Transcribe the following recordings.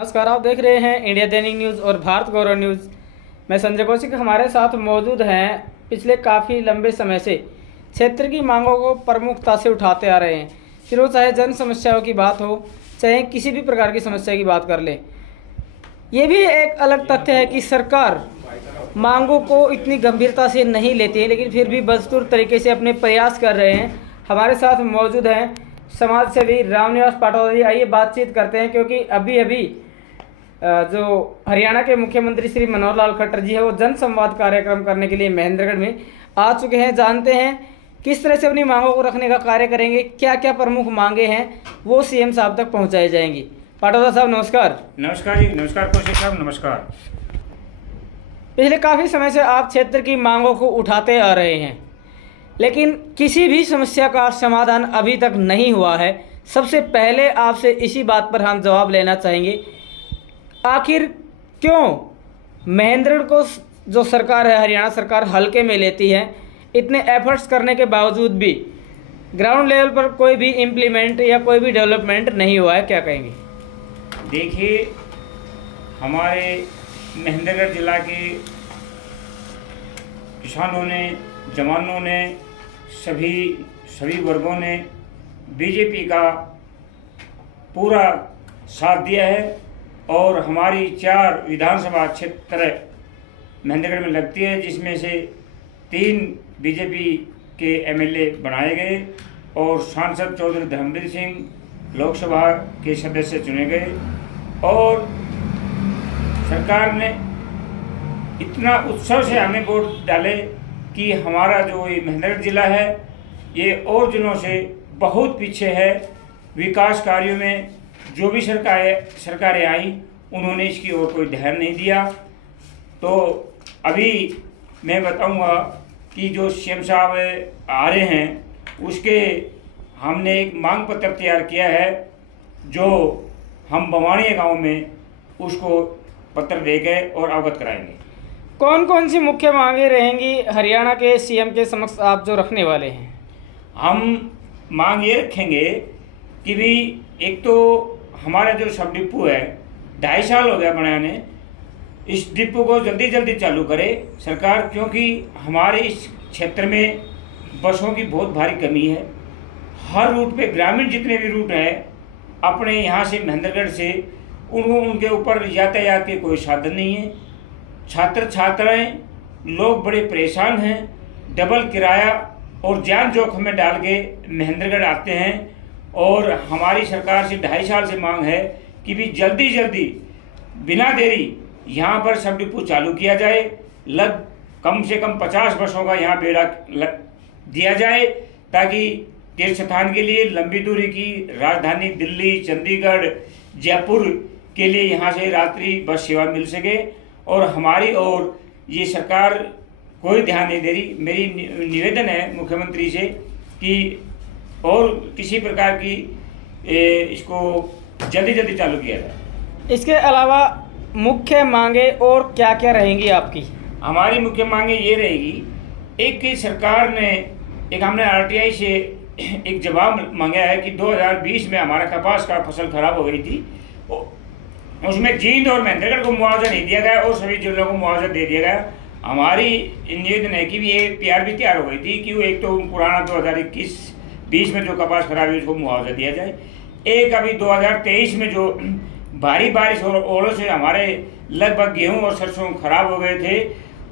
नमस्कार, आप देख रहे हैं इंडिया दैनिक न्यूज़ और भारत गौरव न्यूज़। मैं संजय कौशिक हमारे साथ मौजूद हैं। पिछले काफ़ी लंबे समय से क्षेत्र की मांगों को प्रमुखता से उठाते आ रहे हैं। फिर वो चाहे जन समस्याओं की बात हो, चाहे किसी भी प्रकार की समस्या की बात कर लें। ये भी एक अलग तथ्य है कि सरकार मांगों को इतनी गंभीरता से नहीं लेती है, लेकिन फिर भी बदस्तूर तरीके से अपने प्रयास कर रहे हैं। हमारे साथ मौजूद हैं समाज सेवी रामनिवास पाटौदा जी। आइए बातचीत करते हैं, क्योंकि अभी जो हरियाणा के मुख्यमंत्री श्री मनोहर लाल खट्टर जी है, वो जन संवाद कार्यक्रम करने के लिए महेंद्रगढ़ में आ चुके हैं। जानते हैं किस तरह से अपनी मांगों को रखने का कार्य करेंगे, क्या क्या प्रमुख मांगे हैं वो सीएम साहब तक पहुंचाई जाएंगी। पाटौदा साहब नमस्कार। नमस्कार जी, नमस्कार कौशिक साहब, नमस्कार। पिछले काफ़ी समय से आप क्षेत्र की मांगों को उठाते आ रहे हैं, लेकिन किसी भी समस्या का समाधान अभी तक नहीं हुआ है। सबसे पहले आपसे इसी बात पर हम जवाब लेना चाहेंगे, आखिर क्यों महेंद्रगढ़ को जो सरकार है, हरियाणा सरकार, हल्के में लेती है। इतने एफर्ट्स करने के बावजूद भी ग्राउंड लेवल पर कोई भी इम्प्लीमेंट या कोई भी डेवलपमेंट नहीं हुआ है, क्या कहेंगे? देखिए, हमारे महेंद्रगढ़ जिला के किसानों ने, जवानों ने, सभी वर्गों ने बीजेपी का पूरा साथ दिया है और हमारी 4 विधानसभा क्षेत्र महेंद्रगढ़ में लगती है, जिसमें से 3 बीजेपी के एमएलए बनाए गए और सांसद चौधरी धर्मवीर सिंह लोकसभा के सदस्य चुने गए। और सरकार ने इतना उत्सव से हमें वोट डाले कि हमारा जो ये महेंद्रगढ़ जिला है, ये और जिलों से बहुत पीछे है। विकास कार्यों में जो भी सरकारें आई, उन्होंने इसकी ओर कोई ध्यान नहीं दिया। तो अभी मैं बताऊंगा कि जो सीएम साहब आ रहे हैं, उसके हमने एक मांग पत्र तैयार किया है, जो हम बवाणिया गांव में उसको पत्र देकर और अवगत कराएंगे। कौन कौन सी मुख्य मांगे रहेंगी हरियाणा के सीएम के समक्ष आप जो रखने वाले हैं? हम मांग ये रखेंगे कि भी एक तो हमारा जो सब डिपो है, 2.5 साल हो गया बनाने, इस डिपो को जल्दी जल्दी चालू करे सरकार, क्योंकि हमारे इस क्षेत्र में बसों की बहुत भारी कमी है। हर रूट पे, ग्रामीण जितने भी रूट हैं अपने यहाँ से महेंद्रगढ़ से, उनके ऊपर यातायात के कोई साधन नहीं है। छात्र छात्राएं लोग बड़े परेशान हैं, डबल किराया और जान जोखिम में डाल के महेंद्रगढ़ आते हैं। और हमारी सरकार से 2.5 साल से मांग है कि भी जल्दी जल्दी बिना देरी यहाँ पर सब डिपो चालू किया जाए। कम से कम 50 बसों का यहाँ बेड़ा दिया जाए, ताकि तीर्थ स्थान के लिए लंबी दूरी की राजधानी दिल्ली, चंडीगढ़, जयपुर के लिए यहाँ से रात्रि बस सेवा मिल सके। और हमारी ओर ये सरकार कोई ध्यान नहीं दे रही। मेरी निवेदन है मुख्यमंत्री से कि और किसी प्रकार की इसको जल्दी जल्दी चालू किया जाए। इसके अलावा मुख्य मांगे और क्या क्या रहेंगी आपकी? हमारी मुख्य मांगे ये रहेगी, एक कि सरकार ने, एक हमने आरटीआई से एक जवाब मांगा है कि 2020 में हमारा कपास का फसल खराब हो गई थी, उसमें जींद और महेंद्रगढ़ को मुआवजा नहीं दिया गया और सभी जिलों को मुआवजा दे दिया गया। हमारी निवेदन है कि ये पीआर भी तैयार हो गई थी कि वो एक तो पुराना 2021-20 में जो कपास खराब हुई उसको मुआवजा दिया जाए। एक अभी 2023 में जो भारी बारिश और ओलों से हमारे लगभग गेहूं और सरसों खराब हो गए थे,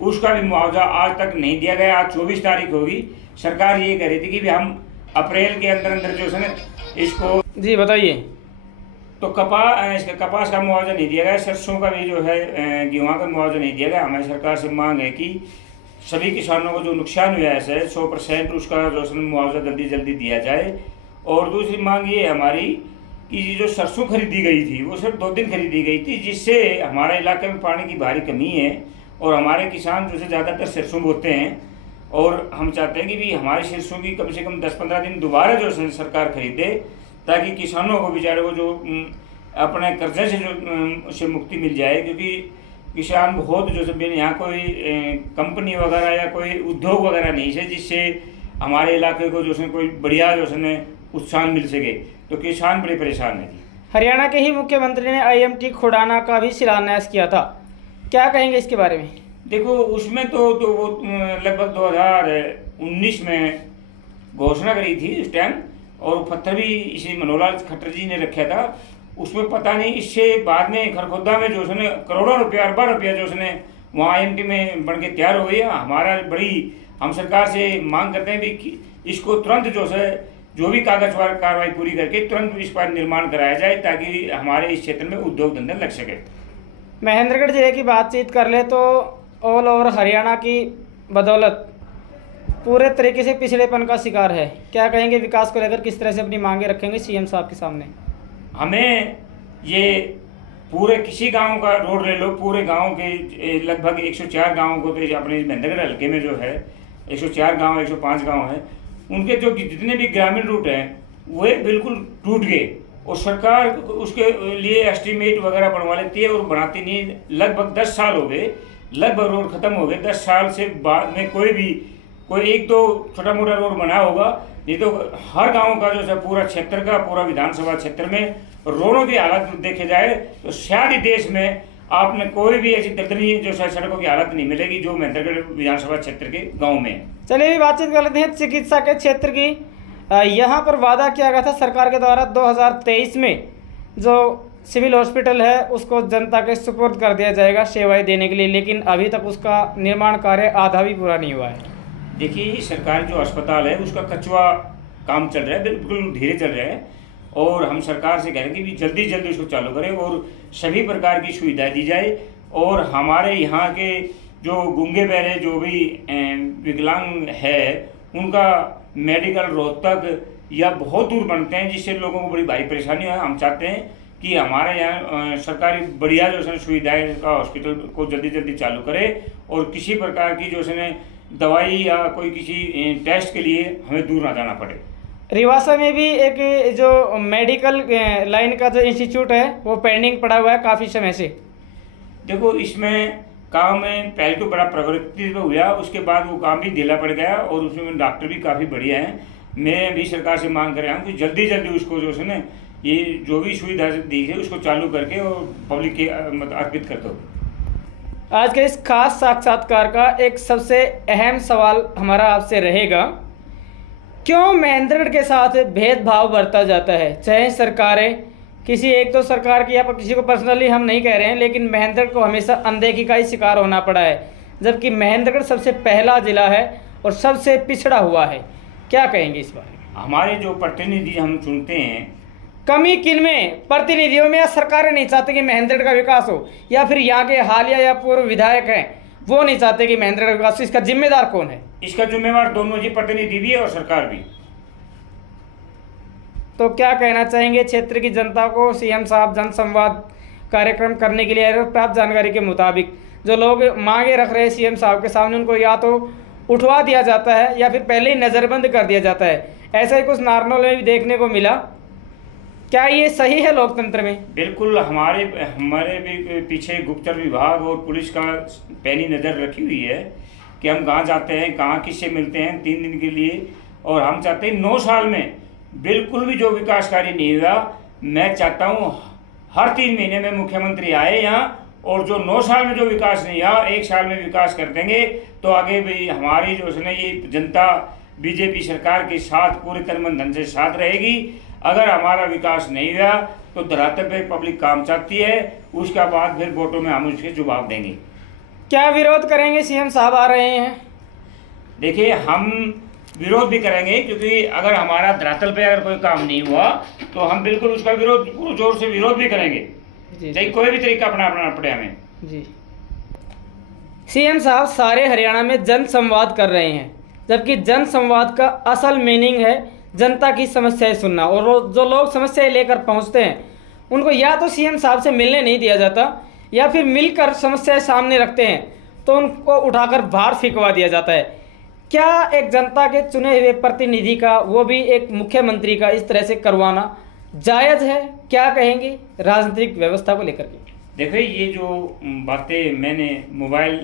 उसका भी मुआवजा आज तक नहीं दिया गया। आज 24 तारीख होगी। सरकार ये कह रही थी कि हम अप्रैल के अंदर जो है इसको। जी बताइए। तो कपास का मुआवजा नहीं दिया गया, सरसों का भी जो है, गेहूं का मुआवजा नहीं दिया गया। हमारी सरकार से मांग है कि सभी किसानों को जो नुकसान हुआ है 100% उसका जो मुआवजा जल्दी जल्दी दिया जाए। और दूसरी मांग ये है हमारी कि जो सरसों खरीदी गई थी वो सिर्फ 2 दिन खरीदी गई थी, जिससे हमारे इलाके में पानी की भारी कमी है और हमारे किसान जो से ज़्यादातर सरसों बोते हैं। और हम चाहते हैं कि भी हमारे सरसों की कम से कम 10-15 दिन दोबारा जो सरकार खरीदे, ताकि किसानों को, बेचारे को जो अपने कर्जे से मुक्ति मिल जाए। क्योंकि किसान बहुत जो सब यहाँ कोई कंपनी वगैरह या कोई उद्योग वगैरह नहीं है जिससे हमारे इलाके को जो कोई बढ़िया जो उत्साह मिल सके। तो किसान बड़े परेशान हैं जी। हरियाणा के ही मुख्यमंत्री ने IMT खुडाना का भी शिलान्यास किया था, क्या कहेंगे इसके बारे में? देखो, उसमें तो वो लगभग 2019 में घोषणा करी थी उस टाइम, और पत्थर भी इसी मनोहर लाल खट्टर जी ने रखा था। उसमें पता नहीं इससे बाद में खरखोदा में जो उसने करोड़ों रुपया, अरबों रुपया जो उसने वहाँ IMT में बन के तैयार हो गई है। हमारा बड़ी हम सरकार से मांग करते हैं भी कि इसको तुरंत जो भी कागज कार्रवाई पूरी करके तुरंत इस पर निर्माण कराया जाए, ताकि हमारे इस क्षेत्र में उद्योग धंधे लग सके। महेंद्रगढ़ जिले की बातचीत कर ले तो ऑल ओवर हरियाणा की बदौलत पूरे तरीके से पिछड़ेपन का शिकार है। क्या कहेंगे विकास को लेकर, किस तरह से अपनी मांगे रखेंगे CM साहब के सामने? हमें ये पूरे किसी गांव का रोड ले लो, पूरे गांव के लगभग 104 गांवों को तो अपने महेंद्रगढ़ हल्के में जो है 104 गांव, 105 गांव हैं, उनके जो जितने भी ग्रामीण रूट हैं वे बिल्कुल टूट गए, और सरकार उसके लिए एस्टीमेट वगैरह बनवा लेती है और बनाती नहीं। लगभग 10 साल हो गए, लगभग रोड खत्म हो गए। 10 साल से बाद में कोई एक दो छोटा मोटा रोड बना होगा, नहीं तो हर गांव का जो है पूरा क्षेत्र का, पूरा विधानसभा क्षेत्र में रोडों की हालत देखे जाए तो शायद ही देश में आपने कोई भी ऐसी दलदली जो सड़कों की हालत नहीं मिलेगी जो महेंद्रगढ़ विधानसभा क्षेत्र के गांव में। चलिए भी बातचीत कर लेते हैं चिकित्सा के क्षेत्र की। यहाँ पर वादा किया गया था सरकार के द्वारा 2023 में जो सिविल हॉस्पिटल है उसको जनता के सुपुर्द कर दिया जाएगा सेवाएं देने के लिए, लेकिन अभी तक उसका निर्माण कार्य आधा भी पूरा नहीं हुआ है। देखिए, सरकारी जो अस्पताल है उसका कच्चा काम चल रहा है, बिल्कुल धीरे चल रहा है, और हम सरकार से कह रहे हैं कि जल्दी जल्दी उसको चालू करें और सभी प्रकार की सुविधाएं दी जाए। और हमारे यहाँ के जो गूंगे बहरे जो भी विकलांग है उनका मेडिकल रोहतक या बहुत दूर बनते हैं, जिससे लोगों को बड़ी भारी परेशानी है। हम चाहते हैं कि हमारे यहाँ सरकारी बढ़िया जो है सुविधाएं का हॉस्पिटल को जल्दी जल्दी चालू करे, और किसी प्रकार की जो है दवाई या कोई किसी टेस्ट के लिए हमें दूर ना जाना पड़े। रिवासा में भी एक जो मेडिकल लाइन का जो इंस्टीट्यूट है वो पेंडिंग पड़ा हुआ है काफ़ी समय से। देखो, इसमें काम में पहले तो बड़ा प्रगति तो हुआ, उसके बाद वो काम भी ढीला पड़ गया, और उसमें डॉक्टर भी काफ़ी बढ़िया हैं। मैं भी सरकार से मांग कर रहा हूँ कि जल्दी जल्दी उसको जो है ना ये जो भी सुविधा दी है उसको चालू करके और पब्लिक के अर्पित कर दो। आज के इस खास साक्षात्कार का एक सबसे अहम सवाल हमारा आपसे रहेगा, क्यों महेंद्रगढ़ के साथ भेदभाव बरता जाता है? चाहे सरकारें, किसी एक तो सरकार की या किसी को पर्सनली हम नहीं कह रहे हैं, लेकिन महेंद्रगढ़ को हमेशा अनदेखी का ही शिकार होना पड़ा है, जबकि महेंद्रगढ़ सबसे पहला जिला है और सबसे पिछड़ा हुआ है। क्या कहेंगे इस बारे में? हमारे जो प्रतिनिधि हम चुनते हैं, कमी किन में? प्रतिनिधियों में, या सरकारें नहीं चाहते कि महेंद्रगढ़ का विकास हो, या फिर यहाँ के हालिया या पूर्व विधायक हैं वो नहीं चाहते कि महेंद्रगढ़ का विकास? इसका जिम्मेदार कौन है? इसका जिम्मेवार दोनों जी, प्रतिनिधि भी है और सरकार भी। तो क्या कहना चाहेंगे क्षेत्र की जनता को? CM साहब जनसंवाद कार्यक्रम करने के लिए प्राप्त जानकारी के मुताबिक जो लोग मांगे रख रहे हैं CM साहब के सामने, उनको या तो उठवा दिया जाता है या फिर पहले ही नज़रबंद कर दिया जाता है। ऐसा ही कुछ नारनौल में भी देखने को मिला। क्या ये सही है लोकतंत्र में? बिल्कुल, हमारे भी पीछे गुप्तचर विभाग और पुलिस का पैनी नज़र रखी हुई है कि हम कहाँ जाते हैं, कहाँ किससे मिलते हैं 3 दिन के लिए, और हम चाहते हैं 9 साल में बिल्कुल भी जो विकास कार्य नहीं हुआ, मैं चाहता हूँ हर 3 महीने में मुख्यमंत्री आए यहाँ, और जो 9 साल में जो विकास नहीं हुआ 1 साल में विकास कर देंगे, तो आगे भी हमारी जो है ये जनता बीजेपी सरकार के साथ पूरे तन मन धन से साथ रहेगी। अगर हमारा विकास नहीं हुआ तो धरातल पे पब्लिक काम चाहती है, उसके बाद फिर वोटों में हम उसके जवाब देंगे। क्या विरोध करेंगे? CM साहब आ रहे हैं। देखिए, हम विरोध भी करेंगे, क्योंकि अगर हमारा धरातल पे अगर कोई काम नहीं हुआ तो हम बिल्कुल उसका विरोध पूरे जोर से विरोध भी करेंगे, चाहे कोई भी तरीका अपनाना पड़े हमें। जी, CM साहब सारे हरियाणा में जन संवाद कर रहे हैं, जबकि जन संवाद का असल मीनिंग है जनता की समस्याएं सुनना, और जो लोग समस्याएं लेकर पहुंचते हैं उनको या तो CM साहब से मिलने नहीं दिया जाता, या फिर मिलकर समस्याएं सामने रखते हैं तो उनको उठाकर बाहर फेंकवा दिया जाता है। क्या एक जनता के चुने हुए प्रतिनिधि का, वो भी एक मुख्यमंत्री का, इस तरह से करवाना जायज़ है? क्या कहेंगे राजनीतिक व्यवस्था को लेकर के? देखिए, ये जो बातें मैंने मोबाइल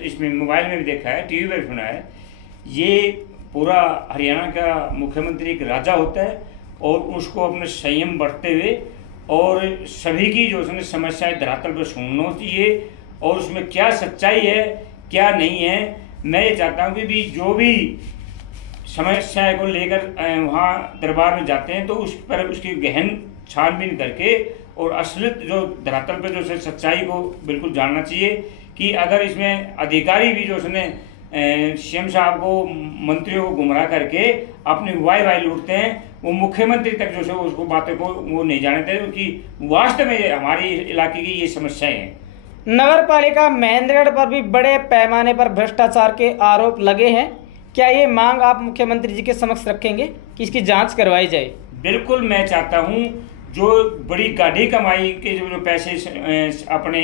में भी देखा है, टीवी पर सुना है, ये पूरा हरियाणा का मुख्यमंत्री एक राजा होता है और उसको अपने संयम बरतते हुए और सभी की जो उसने समस्याएं धरातल पर सुनना चाहिए और उसमें क्या सच्चाई है क्या नहीं है। मैं ये चाहता हूँ कि भी जो भी समस्या को लेकर वहाँ दरबार में जाते हैं तो उस पर उसकी गहन छानबीन करके और असलियत जो धरातल पर जो सच्चाई को बिल्कुल जानना चाहिए कि अगर इसमें अधिकारी भी जो उसने सीएम साहब को मंत्रियों को गुमराह करके अपनी वाई लूटते हैं, वो मुख्यमंत्री तक जो है उसको बातों को वो नहीं जानते क्योंकि वास्तव में हमारी इलाके की ये समस्याएं हैं। नगर पालिका महेंद्रगढ़ पर भी बड़े पैमाने पर भ्रष्टाचार के आरोप लगे हैं। क्या ये मांग आप मुख्यमंत्री जी के समक्ष रखेंगे कि इसकी जांच करवाई जाए? बिल्कुल, मैं चाहता हूँ जो बड़ी गाढ़ी कमाई के जो पैसे अपने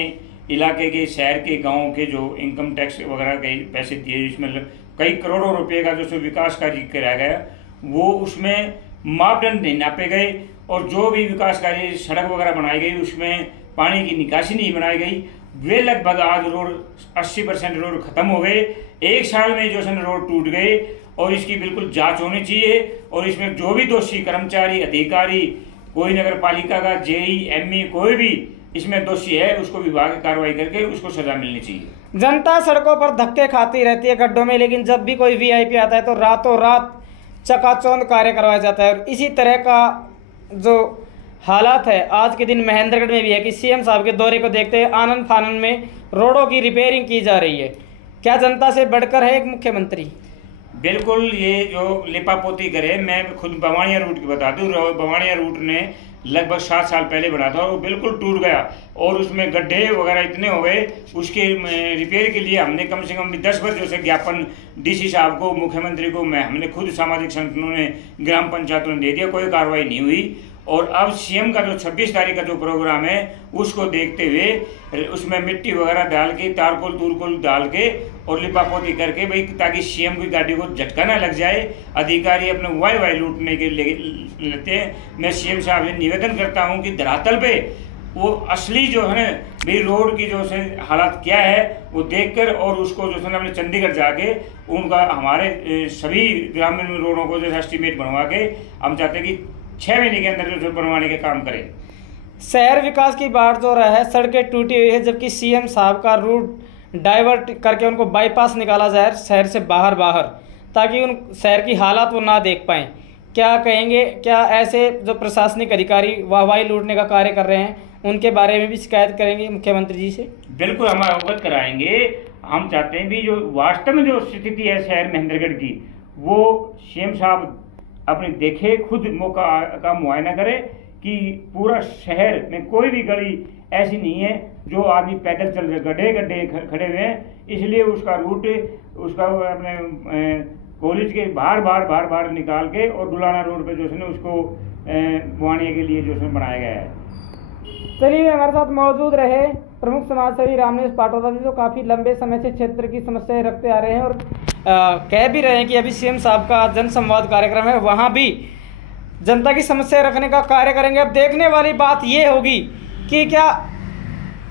इलाके के शहर के गांव के जो इनकम टैक्स वगैरह के पैसे दिए, इसमें कई करोड़ों रुपए का जो विकास कार्य कराया गया वो उसमें मापदंड नहीं नापे गए और जो भी विकास कार्य सड़क वगैरह बनाई गई उसमें पानी की निकासी नहीं बनाई गई। वे लगभग आज रोड 80% रोड खत्म हो गए, एक साल में जो है रोड टूट गए और इसकी बिल्कुल जांच होनी चाहिए और इसमें जो भी दोषी कर्मचारी अधिकारी कोई नगर पालिका का जेई एमई कोई भी इसमें दोषी है उसको विभाग की कार्रवाई करके उसको सजा मिलनी चाहिए। जनता सड़कों पर धक्के खाती रहती है गड्ढों में, लेकिन जब भी कोई वीआईपी आता है तो रातों रात चकाचौंध कार्य करवाया जाता है और इसी तरह का जो हालात है आज के दिन महेंद्रगढ़ में भी है कि सीएम साहब के दौरे को देखते हुए आनन फानन में रोडों की रिपेयरिंग की जा रही है। क्या जनता से बढ़कर है एक मुख्यमंत्री? बिल्कुल, ये जो लिपापोती करे, मैं खुद बवानिया रूट की बता दूं, बवानिया रूट ने लगभग 7 साल पहले बना था और वो बिल्कुल टूट गया और उसमें गड्ढे वगैरह इतने हो गए, उसके रिपेयर के लिए हमने कम से कम 10 बार जो से ज्ञापन डीसी साहब को मुख्यमंत्री को हमने खुद सामाजिक संगठनों ने ग्राम पंचायतों ने दे दिया, कोई कार्रवाई नहीं हुई। और अब सीएम का जो 26 तारीख का जो प्रोग्राम है उसको देखते हुए उसमें मिट्टी वगैरह डाल के तारकोल तूरकोल डाल के और लिपापोती करके भाई ताकि सीएम की गाड़ी को झटका ना लग जाए, अधिकारी अपने वाई लूटने के लेते हैं। मैं सीएम साहब से निवेदन करता हूं कि धरातल पे वो असली जो है भाई रोड की जो है हालात क्या है वो देखकर और उसको जो है अपने चंडीगढ़ जाके उनका हमारे सभी ग्रामीण रोडों को जो एस्टीमेट बनवा के हम चाहते हैं कि 6 महीने के अंदर जो बनवाने के काम करें। शहर विकास की बाढ़ जो रहा है, सड़कें टूटी हुई है, जबकि सीएम साहब का रूट डाइवर्ट करके उनको बाईपास निकाला जाए शहर से बाहर ताकि उन शहर की हालात वो ना देख पाएँ। क्या कहेंगे, क्या ऐसे जो प्रशासनिक अधिकारी वाहवाही लूटने का कार्य कर रहे हैं उनके बारे में भी शिकायत करेंगे मुख्यमंत्री जी से? बिल्कुल, हम अवगत कराएंगे। हम चाहते हैं भी जो वास्तव में जो स्थिति है शहर महेंद्रगढ़ की वो सीएम साहब अपने देखे, खुद मौका का मुआयना करे कि पूरा शहर में कोई भी गली ऐसी नहीं है जो आदमी पैदल चल रहे, गड्ढे गड्ढे खड़े हुए हैं, इसलिए उसका रूट उसका अपने कॉलेज के बाहर निकाल के और डुलाना रोड पे जो है उसको बुआने के लिए जो है बनाया गया है। चलिए, हमारे साथ मौजूद रहे प्रमुख समाजसेवी रामनेश पाटोदा जी, जो काफ़ी लंबे समय से क्षेत्र की समस्याएं रखते आ रहे हैं और कह भी रहे हैं कि अभी सीएम साहब का जन संवाद कार्यक्रम है, वहाँ भी जनता की समस्या रखने का कार्य करेंगे। अब देखने वाली बात ये होगी कि क्या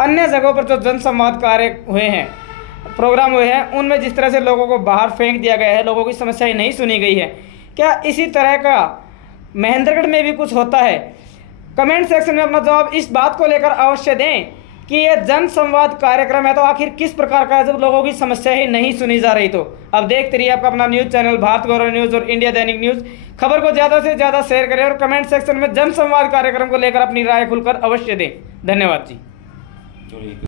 अन्य जगहों पर जो जन संवाद कार्य हुए हैं, प्रोग्राम हुए हैं, उनमें जिस तरह से लोगों को बाहर फेंक दिया गया है, लोगों की समस्याएं नहीं सुनी गई है, क्या इसी तरह का महेंद्रगढ़ में भी कुछ होता है? कमेंट सेक्शन में अपना जवाब इस बात को लेकर अवश्य दें कि ये जन संवाद कार्यक्रम है तो आखिर किस प्रकार का है जब लोगों की समस्या ही नहीं सुनी जा रही। तो अब देखते रहिए आपका अपना न्यूज़ चैनल भारत गौरव न्यूज़ और इंडिया दैनिक न्यूज़। खबर को ज़्यादा से ज़्यादा शेयर करें और कमेंट सेक्शन में जन संवाद कार्यक्रम को लेकर अपनी राय खुलकर अवश्य दें। धन्यवाद जी।